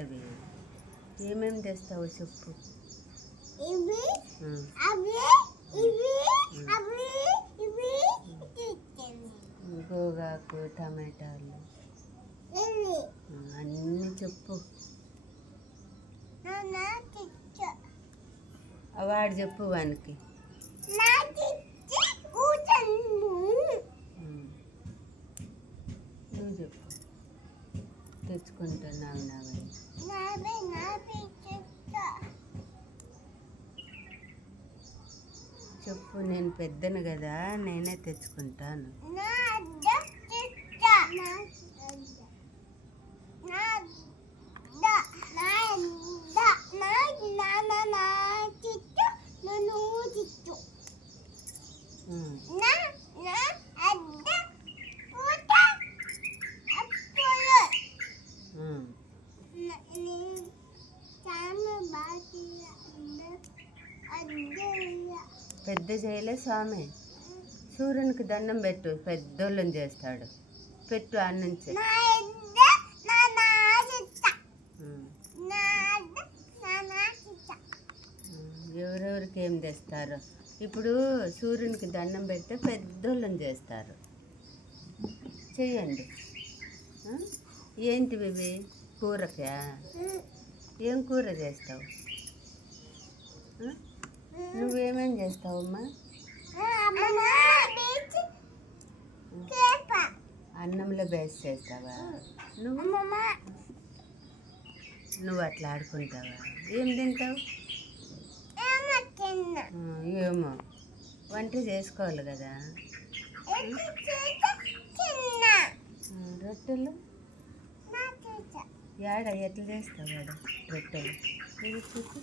పెద్దవి. ఏమేమి తెస్తావు చెప్పు. గోగాకు, టమాటాలు అన్నీ చెప్పు. వాడు చెప్పు వానికి. నువ్వు చెప్పు. తెచ్చుకుంటున్నావు నావని చెప్పు. నేను పెద్దను కదా, నేనే తెచ్చుకుంటాను. పెద్ద చేయలే స్వామి. సూర్యునికి దండం పెట్టు, పెద్దోళ్ళని చేస్తాడు. పెట్టు ఆన్నుంచి. ఎవరెవరికి ఏం తెస్తారు. ఇప్పుడు సూర్యునికి దండం పెడితే పెద్దోళ్ళని చేస్తారు. చెయ్యండి. ఏంటివి ఇవి? కూరకా? ఏం కూర చేస్తావు? నువ్వేమేం చేస్తావమ్మా? అన్నంలో బేస్ చేస్తావా? నువ్వు అట్లా ఆడుకుంటావా? ఏం తింటావు? ఏమో వంట చేసుకోవాలి కదా. రొట్టెలు యాడ ఎట్లా చేస్తావు? వాడు రొట్టెలు ఇది చూసి.